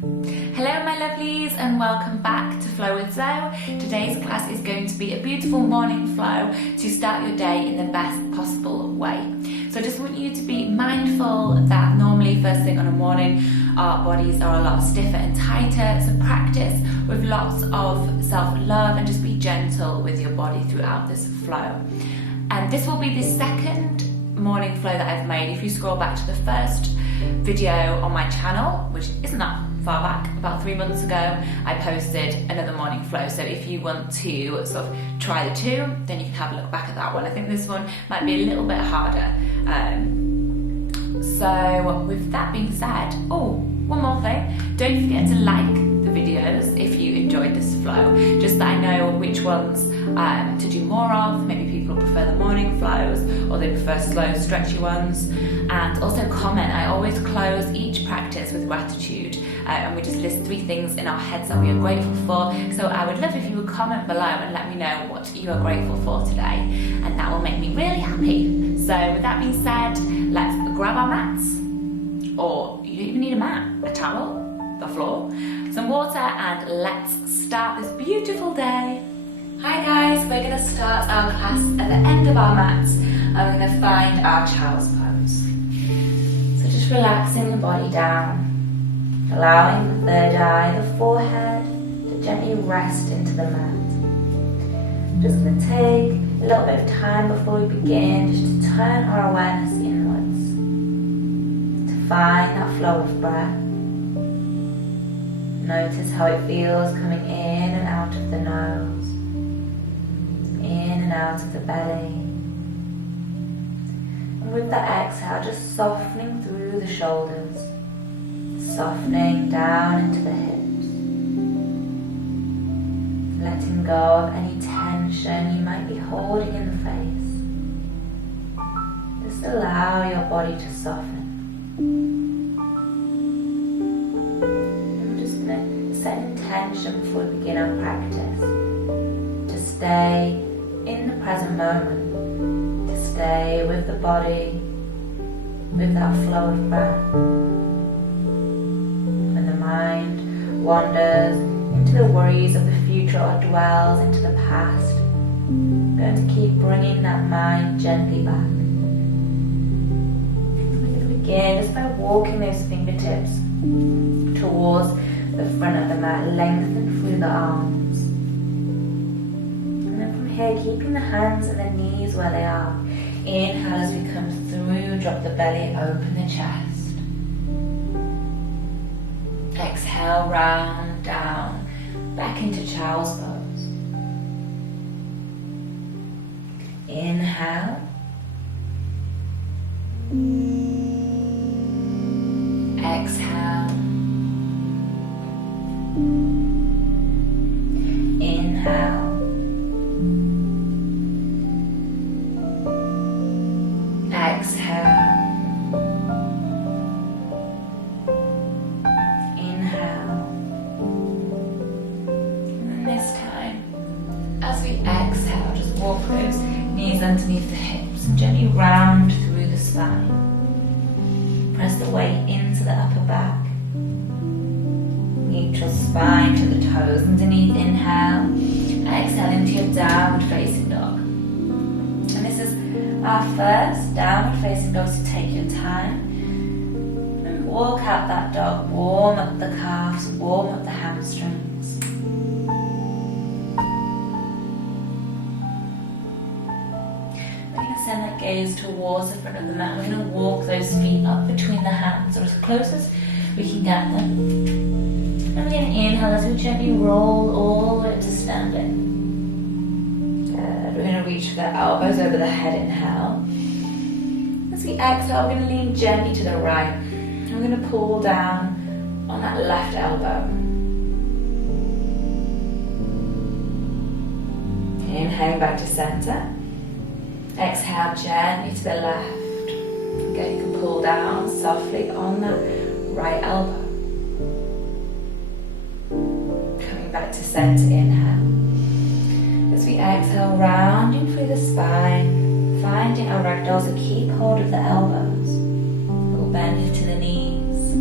Hello my lovelies and welcome back to Flow with Zoe. Today's class is going to be a beautiful morning flow to start your day in the best possible way. So I just want you to be mindful that normally first thing on a morning our bodies are a lot stiffer and tighter, so practice with lots of self-love and just be gentle with your body throughout this flow. And this will be the second morning flow that I've made. If you scroll back to the first video on my channel, which isn't that far back, about 3 months ago, I posted another morning flow. So if you want to sort of try the two, then you can have a look back at that one. I think this one might be a little bit harder. So with that being said, one more thing, don't forget to like the videos if you enjoyed this flow, just that I know which ones to do more of. Maybe people prefer the morning flows or they prefer slow stretchy ones. And also comment. I always close each practice with gratitude, and we just list 3 things in our heads that we are grateful for. So I would love if you would comment below and let me know what you are grateful for today, and that will make me really happy. So with that being said, let's grab our mats, or you don't even need a mat, a towel, the floor, some water, and let's start this beautiful day. Hi guys, we're going to start our class at the end of our mats, and we're going to find our child's pose. So just relaxing the body down, allowing the third eye, the forehead, to gently rest into the mat. Just going to take a little bit of time before we begin, just to turn our awareness inwards, to find that flow of breath. Notice how it feels coming in and out of the nose, in and out of the belly. And with the exhale, just softening through the shoulders, softening down into the hips, letting go of any tension you might be holding in the face. Just allow your body to soften. And we're just going to set intention before we begin our practice to stay in the present moment, to stay with the body, with that flow of breath. When the mind wanders into the worries of the future or dwells into the past, I'm going to keep bringing that mind gently back. We're going to begin just by walking those fingertips towards the front of the mat, lengthen through the arms. And then from here, keeping the hands and the knees where they are. Inhale as we come through, drop the belly, open the chest. Exhale, round, down, back into child's pose. Inhale. Exhale. Inhale. Exhale. Inhale. And then this time, as we exhale, just walk those knees underneath the hips and gently round through the spine. Press the weight into the upper back. Neutral spine to the toes underneath. Inhale. Exhale into your downward facing dog. And this is our first downward facing dog, so take your time. And walk out that dog. Warm up the calves, warm up the hamstrings. We're going to send that gaze towards the front of the mat. We're going to walk those feet up between the hands, or as close as we can get them. And we're going to inhale as we gently roll all the way up to standing. Good. We're going to reach for the elbows over the head. Inhale. As we exhale, we're going to lean gently to the right. And we're going to pull down on that left elbow. Inhaling back to center. Exhale gently to the left. Okay, you can pull down softly on that right elbow. Coming back to center, inhale. As we exhale, rounding through the spine, finding our ragdoll, so keep hold of the elbows. We'll bend into the knees.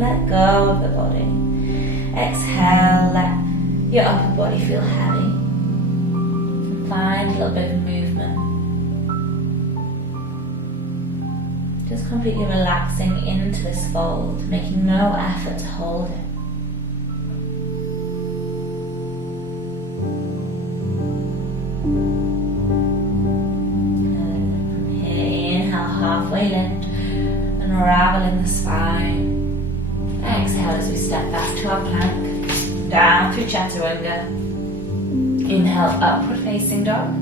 and let go of the body. Exhale, let your upper body feel heavy. And find a little bit of movement. Just completely relaxing into this fold, making no effort to hold it. Halfway lift, unraveling the spine. Exhale as we step back to our plank, down through chaturanga. Inhale, upward facing dog.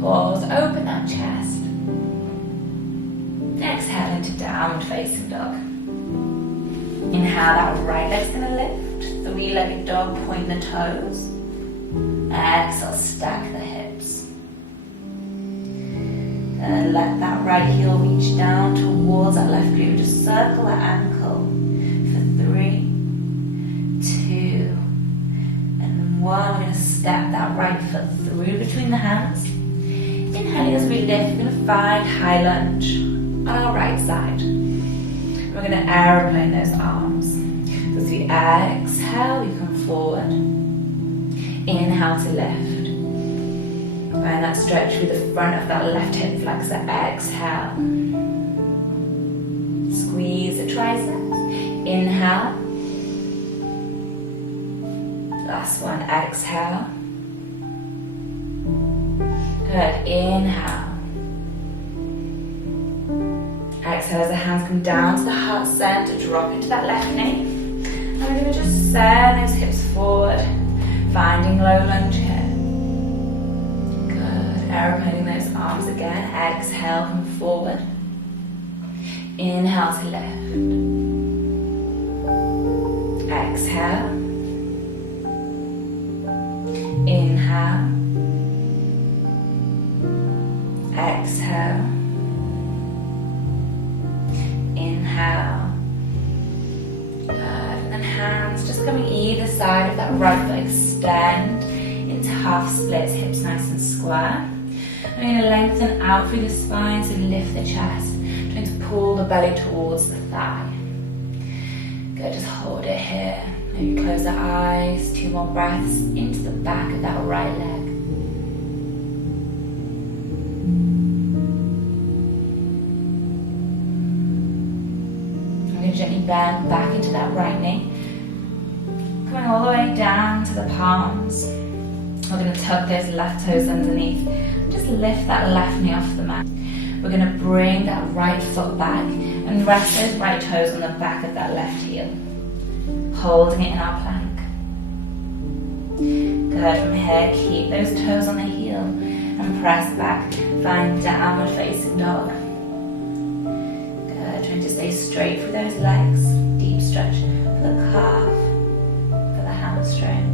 Pause, open that chest. Exhale into downward facing dog. Inhale, that right leg's gonna lift. Three-legged dog, point the toes. Exhale, stack the hips. And let that right heel reach down towards that left glute. Just circle that ankle for 3, 2, and 1. We're going to step that right foot through between the hands. Inhaling as we lift, we're going to find high lunge on our right side. We're going to aeroplane those arms. So as we exhale, we come forward. Inhale to lift. Find that stretch through the front of that left hip flexor. Exhale. Squeeze the triceps. Inhale. Last one. Exhale. Good. Inhale. Exhale as the hands come down to the heart center. Drop into that left knee. And we're going to just send those hips forward. Finding low lunge here. Aeroplaning those arms again. Exhale, come forward. Inhale to lift. Exhale. Inhale. Exhale. Inhale. Good. And then hands just coming either side of that right foot. Extend into half splits, hips nice and square. I'm going to lengthen out through the spine, so lift the chest, trying to pull the belly towards the thigh. Good, just hold it here. Maybe close the eyes, 2 more breaths into the back of that right leg. I'm going to gently bend back into that right knee, coming all the way down to the palms. We're going to tuck those left toes underneath. Just lift that left knee off the mat. We're going to bring that right foot back and rest those right toes on the back of that left heel. Holding it in our plank. Good, from here, keep those toes on the heel and press back. Find downward facing dog. Good, trying to stay straight through those legs. Deep stretch for the calf, for the hamstring.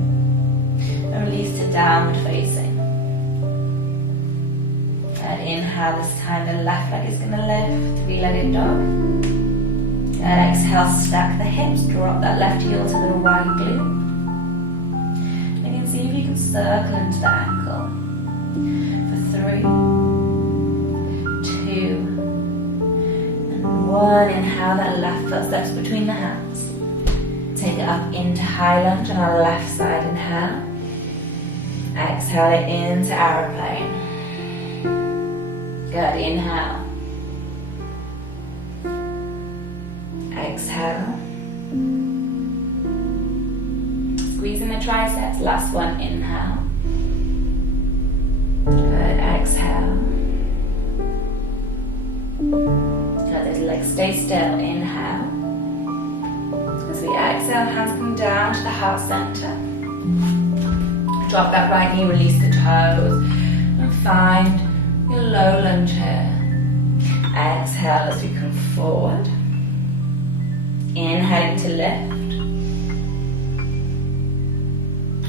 And release to downward facing. And inhale this time, the left leg is going to lift, 3-legged dog. And exhale, stack the hips, drop that left heel to the right glute. And you can see if you can circle into the ankle. For 3, 2, and 1. Inhale, that left foot steps between the hands. Take it up into high lunge on our left side, inhale. Exhale it into aeroplane. Good, inhale. Exhale. Squeezing the triceps, last one, inhale. Good, exhale. Good, those legs stay still, inhale. As we exhale, hands come down to the heart center. Drop that right knee, release the toes, and find your low lunge here. Exhale as we come forward. Inhaling to lift.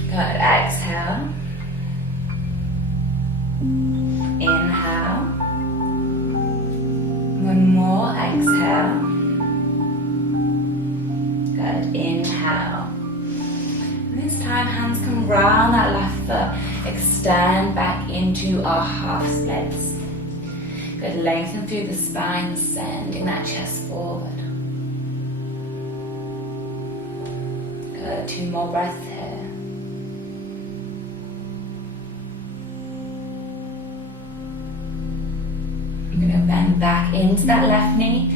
Good, exhale. Inhale. One more, exhale. Good, inhale. This time, hands come round that left foot, extend back into our half splits. Good, lengthen through the spine, sending that chest forward. Good, 2 more breaths here. We're going to bend back into that left knee.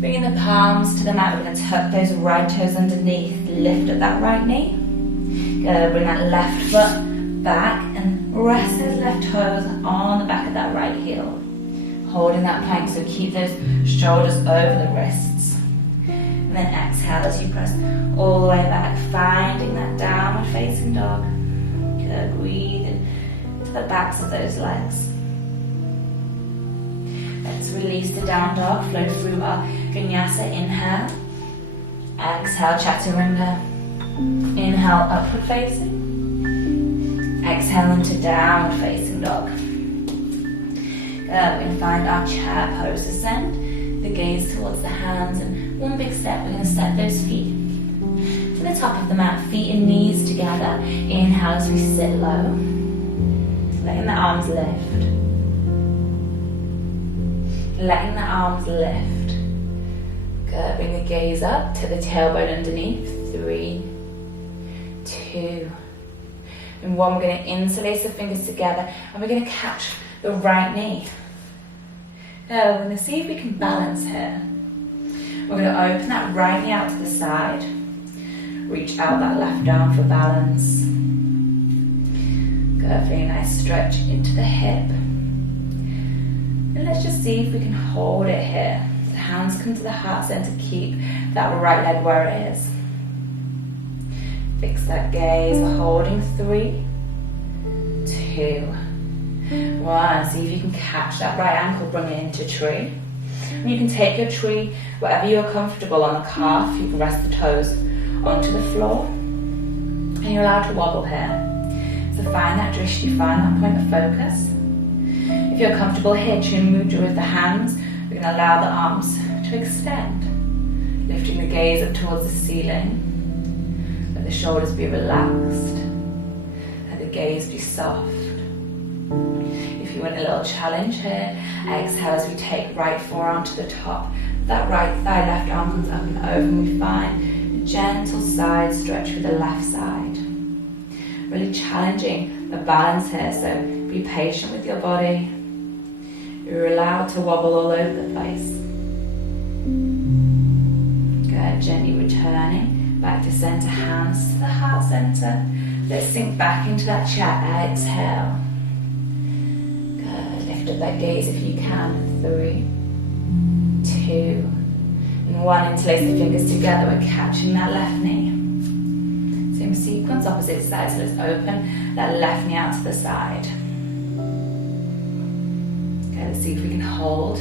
Bringing the palms to the mat, we're going to tuck those right toes underneath. Lift up that right knee. Good, bring that left foot back and rest those left toes on the back of that right heel. Holding that plank, so keep those shoulders over the wrists. And then exhale as you press all the way back, finding that downward facing dog. Good, breathe into the backs of those legs. Let's release the down dog, flow through our vinyasa. Inhale, exhale, chaturanga. Inhale, upward facing. Exhale into downward facing dog. We're going to find our chair pose, ascend the gaze towards the hands, and one big step, we're going to step those feet to the top of the mat, feet and knees together. Inhale as we sit low, letting the arms lift. Letting the arms lift. Good, bring the gaze up to the tailbone underneath. 3, 2, and 1. We're going to interlace the fingers together and we're going to catch the right knee. Now we're going to see if we can balance here. We're going to open that right knee out to the side. Reach out that left arm for balance. Good, very nice stretch into the hip. And let's just see if we can hold it here. The hands come to the heart center, keep that right leg where it is. Fix that gaze, we're holding 3, 2, 1. See if you can catch that right ankle, bring it into tree. And you can take your tree wherever you're comfortable on the calf. You can rest the toes onto the floor. And you're allowed to wobble here. So find that drishti, find that point of focus. If you're comfortable here, chin mudra with the hands, we're going to allow the arms to extend. Lifting the gaze up towards the ceiling. Let the shoulders be relaxed. Let the gaze be soft. If you want a little challenge here, exhale as we take right forearm to the top. That right thigh, left arm comes up and over, and we find a gentle side stretch with the left side. Really challenging the balance here, so be patient with your body. You're allowed to wobble all over the place. Good, gently returning back to center, hands to the heart center. Let's sink back into that chair, exhale. Good, lift up that gaze if you can. 3, 2, and 1. Interlace the fingers together, we're catching that left knee. Same sequence, opposite side, so let's open that left knee out to the side. Okay, let's see if we can hold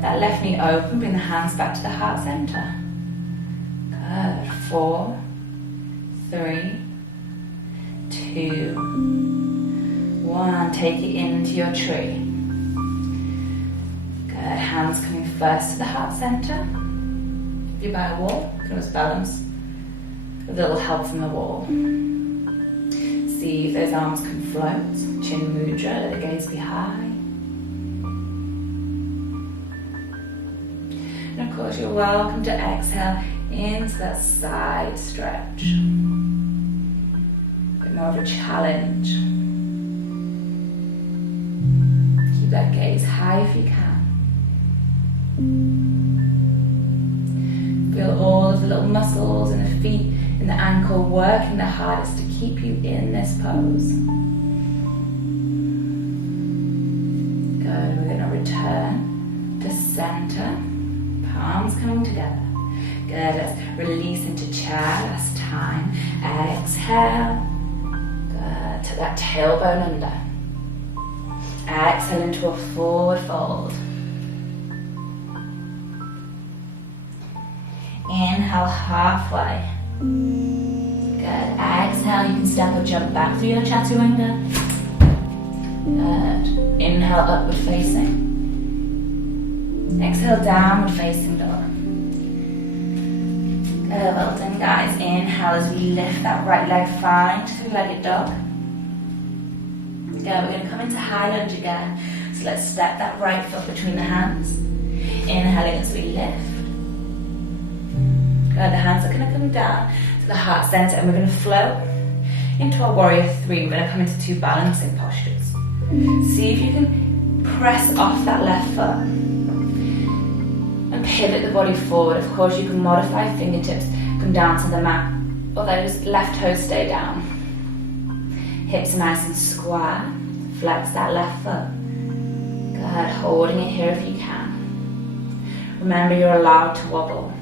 that left knee open, bring the hands back to the heart center. Good, 4, 3, 2, 1. Take it into your tree. Good, hands coming first to the heart center. If you're by a wall, you can always balance with a little help from the wall. See if those arms can float. Chin mudra, let the gaze be high. And of course, you're welcome to exhale into that side stretch. A bit more of a challenge. Keep that gaze high if you can. Feel all of the little muscles in the feet, in the ankle, working the hardest to keep you in this pose. Good, we're going to return to center, palms coming together. Good, let's release into chair last time. Exhale. Good, to that tailbone under. Exhale into a forward fold. Inhale halfway. Good. Exhale, you can step or jump back through your chaturanga. Good. Inhale, upward facing. Exhale, downward facing dog. Good, well done guys. Inhale as we lift that right leg, find two-legged dog. Good, we're going to come into high lunge again. So let's step that right foot between the hands. Inhaling as we lift. Good, the hands are going to come down to the heart center, and we're going to flow into our warrior three. We're going to come into two balancing postures. See if you can press off that left foot and pivot the body forward. Of course, you can modify fingertips, come down to the mat, or those left toes stay down. Hips are nice and square. Flex that left foot. Good, holding it here if you can. Remember, you're allowed to wobble.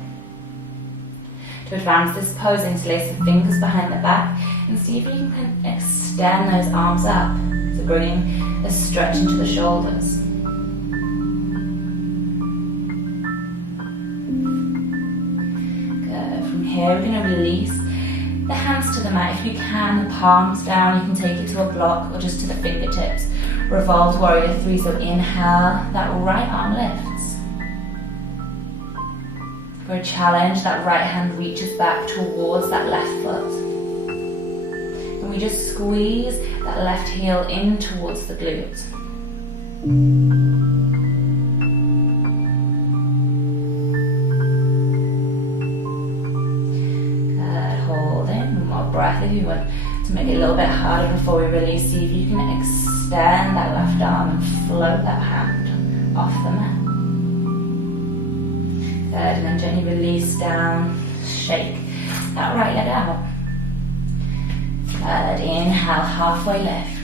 To advance this pose, interlace the fingers behind the back and see if you can extend those arms up. So bringing a stretch into the shoulders. Good. From here, we're going to release the hands to the mat. If you can, the palms down. You can take it to a block or just to the fingertips. Revolved warrior three. So inhale, that right arm lifts. For a challenge, that right hand reaches back towards that left foot. And we just squeeze that left heel in towards the glute. Good, hold in. One more breath if you want to make it a little bit harder before we release. See if you can extend that left arm and float that hand off the mat. Good, and then gently release down, shake that right leg out. Good, inhale, halfway lift.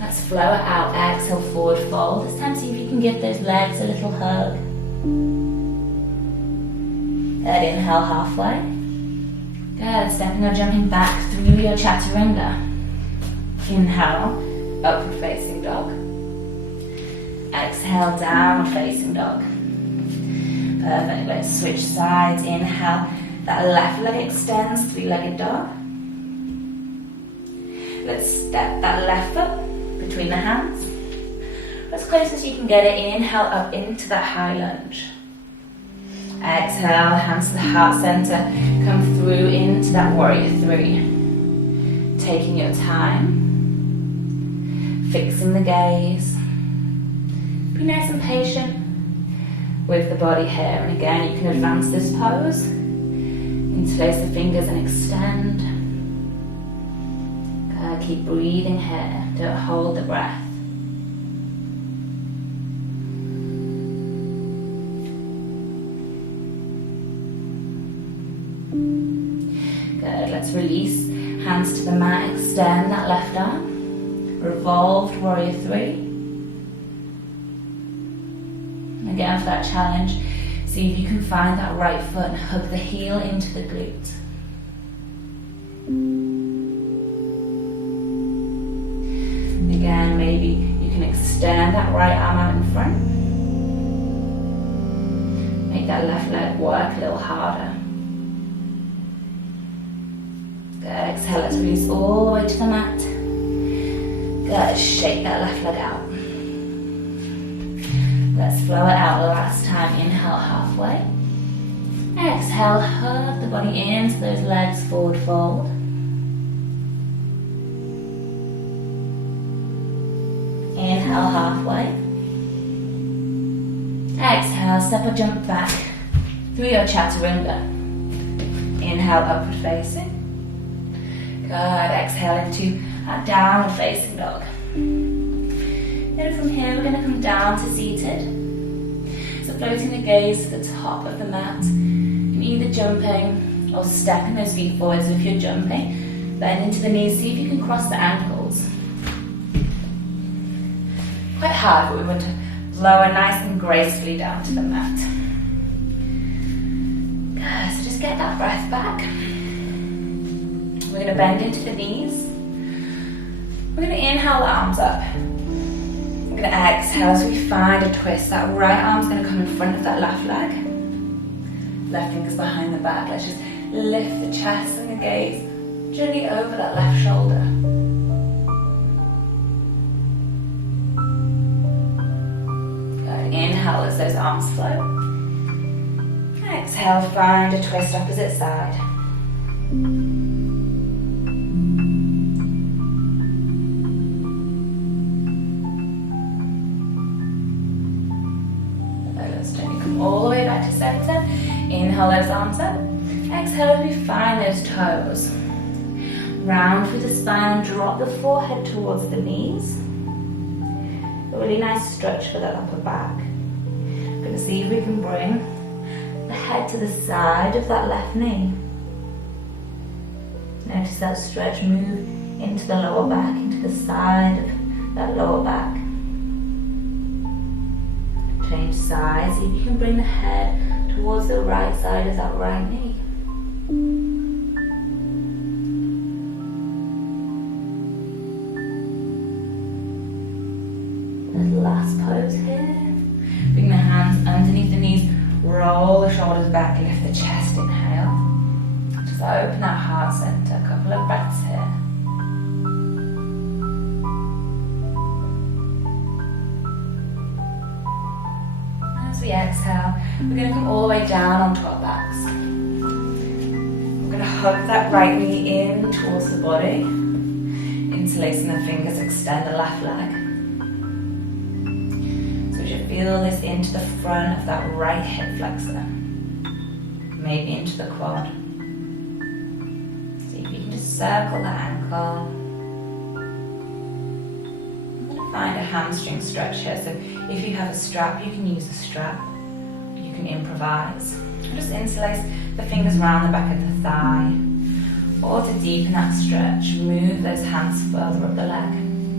Let's flow it out, exhale, forward fold. This time see if you can give those legs a little hug. Good, inhale, halfway. Good, stepping or jumping back through your chaturanga. Inhale, upward facing dog. Exhale, downward facing dog. Perfect, let's switch sides. Inhale, that left leg extends, three-legged dog. Let's step that left foot between the hands. As close as you can get it. Inhale up into that high lunge. Exhale, hands to the heart center. Come through into that warrior three. Taking your time. Fixing the gaze. Be nice and patient with the body here. And again, you can advance this pose. Interlace the fingers and extend. Keep breathing here. Don't hold the breath. Good. Let's release. Hands to the mat. Extend that left arm. Revolved warrior three. Again, for that challenge, see if you can find that right foot and hug the heel into the glute. Again, maybe you can extend that right arm out in front. Make that left leg work a little harder. Good, exhale, let's release all the way to the mat. Good, shake that left leg out. Let's flow it out last time. Inhale, halfway. Exhale, hug the body into those legs, forward fold. Inhale, halfway. Exhale, step or jump back through your chaturanga. Inhale, upward facing. Good, exhale into a downward facing dog. Then from here, we're going to come down to seated. So floating the gaze to the top of the mat. And either jumping or stepping those feet forward. So if you're jumping, bend into the knees. See if you can cross the ankles. Quite hard, but we want to lower nice and gracefully down to the mat. Good, so just get that breath back. We're going to bend into the knees. We're going to inhale the arms up. We're going to exhale as we find a twist. That right arm's going to come in front of that left leg. Left finger's behind the back. Let's just lift the chest and the gaze gently over that left shoulder. Good. Inhale as those arms float. Exhale, find a twist opposite side. All the way back to center. Inhale those arms up. Exhale as we find those toes. Round through the spine and drop the forehead towards the knees. A really nice stretch for that upper back. We're going to see if we can bring the head to the side of that left knee. Notice that stretch, move into the lower back, into the side of that lower back. Change sides, see if you can bring the head towards the right side of that right knee. Last pose here. Bring the hands underneath the knees, roll the shoulders back, lift the chest, inhale. Just open that heart center, a couple of breaths here. As we exhale, we're going to come all the way down onto our backs. We're going to hug that right knee in towards the body, interlacing the fingers, extend the left leg. Feel this into the front of that right hip flexor, maybe into the quad. See if you can just circle that ankle. I'm going to find a hamstring stretch here, so if you have a strap, you can use a strap. You can improvise. Just interlace the fingers around the back of the thigh, or to deepen that stretch, move those hands further up the leg.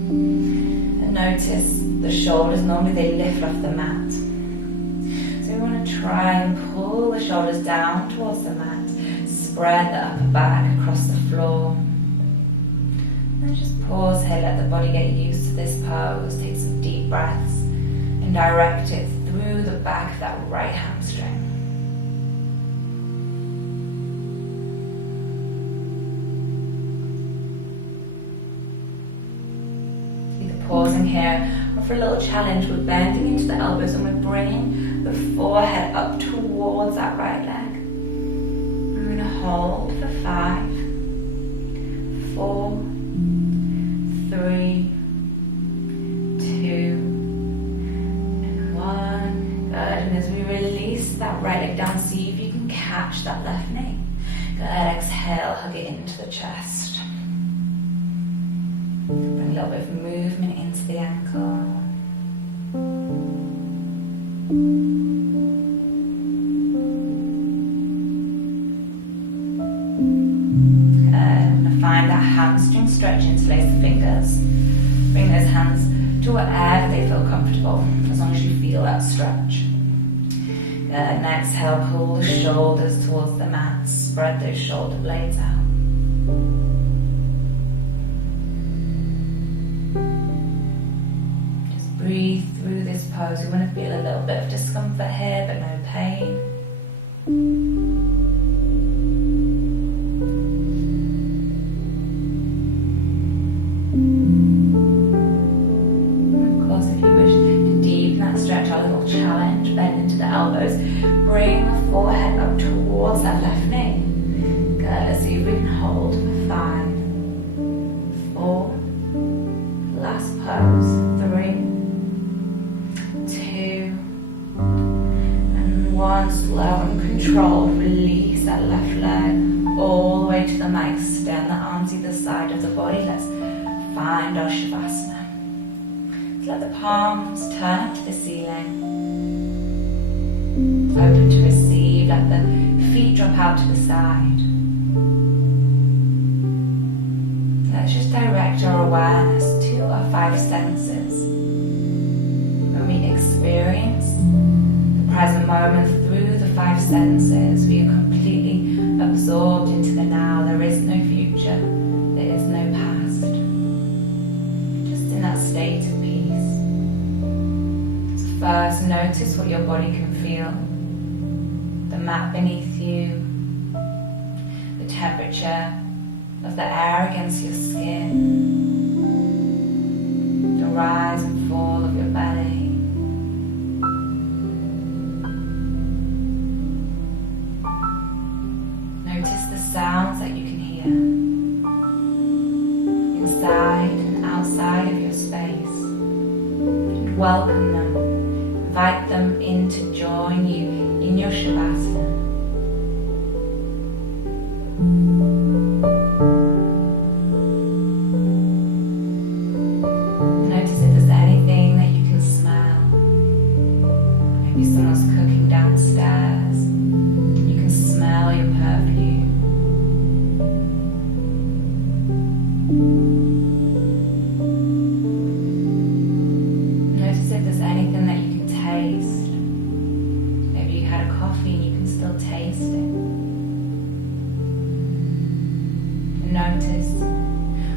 And notice the shoulders, normally they lift off the mat. So we want to try and pull the shoulders down towards the mat, spread the upper back across the floor. And just pause here, let the body get used to this pose, take some deep breaths and direct it through the back of that right hamstring. Pausing here, for a little challenge, we're bending into the elbows and we're bringing the forehead up towards that right leg. We're going to hold for 5, 4, 3, 2, and 1. Good. And as we release that right leg down, see if you can catch that left knee. Good. Exhale, hug it into the chest. Bring a little bit of movement into the ankle. I'm going to find that hamstring stretch, interlace the fingers. Bring those hands to wherever they feel comfortable, as long as you feel that stretch. And exhale, pull the shoulders towards the mat, spread those shoulder blades out. Breathe through this pose. We want to feel a little bit of discomfort here, but no pain. And of course, if you wish to deepen that stretch, our little challenge, bend into the elbows. Bring the forehead up towards that left knee. Good. Let's see if we can hold for 5, 4. Last pose. 3. 1, slow and controlled, release that left leg all the way to the mat. Extend the arms either side of the body. Let's find our Shavasana. So let the palms turn to the ceiling. Open to receive, let the feet drop out to the side. Let's just direct our awareness to our 5 senses. When we experience present moment through the 5 senses, we are completely absorbed into the now. There is no future, there is no past. Just in that state of peace. So first, notice what your body can feel. The mat beneath you, the temperature of the air against your skin, the rise and fall of your belly. Sounds that you can hear inside and outside of your space. Welcome them, invite them in to join you in your Shavasana. feel tasting. Notice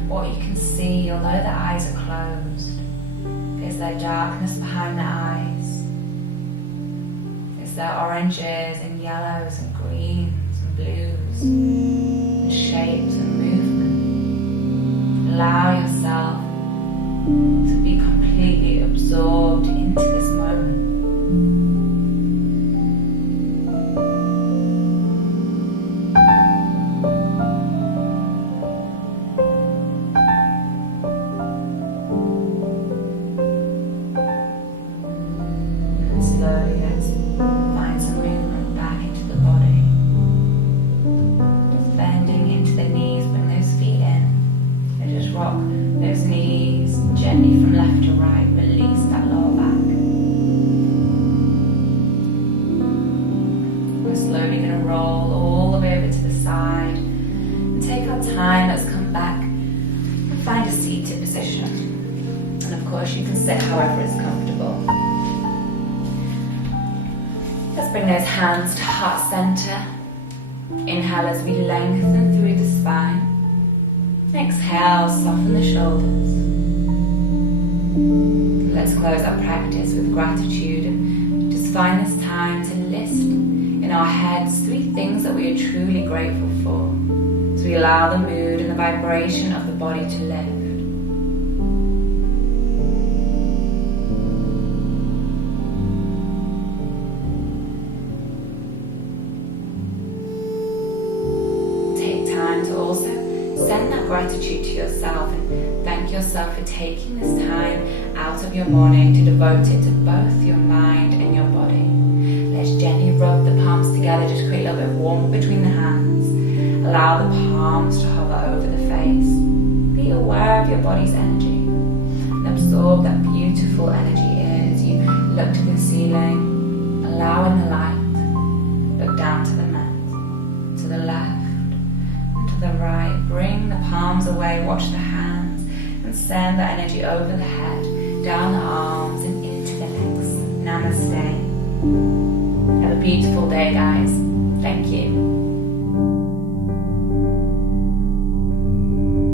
what you can see, although the eyes are closed. Is there darkness behind the eyes? Is there oranges and yellows and greens and blues and shapes and movement? Allow yourself to be completely absorbed into this moment. Slowly let's find some movement back into the body. Just bending into the knees, bring those feet in. And just rock those knees gently from left to right. Release that lower back. We're slowly going to roll all the way over to the side. And take our time, let's come back and find a seated position. And of course you can sit however is comfortable. Let's bring those hands to heart center. Inhale as we lengthen through the spine. Exhale, soften the shoulders. Let's close our practice with gratitude and just find this time to list in our heads 3 things that we are truly grateful for, as we allow the mood and the vibration of the body to lift. To also send that gratitude to yourself and thank yourself for taking this time out of your morning to devote it to both your mind and your body. Let's gently rub the palms together, just create a little bit of warmth between the hands. Allow the palms to hover over the face. Be aware of your body's energy and absorb that beautiful energy in as you look to the ceiling, allowing the light. Look down to the mat, to the left, the right. Bring the palms away, watch the hands, and send that energy over the head, down the arms, and into the legs. Namaste. Have a beautiful day, guys. Thank you.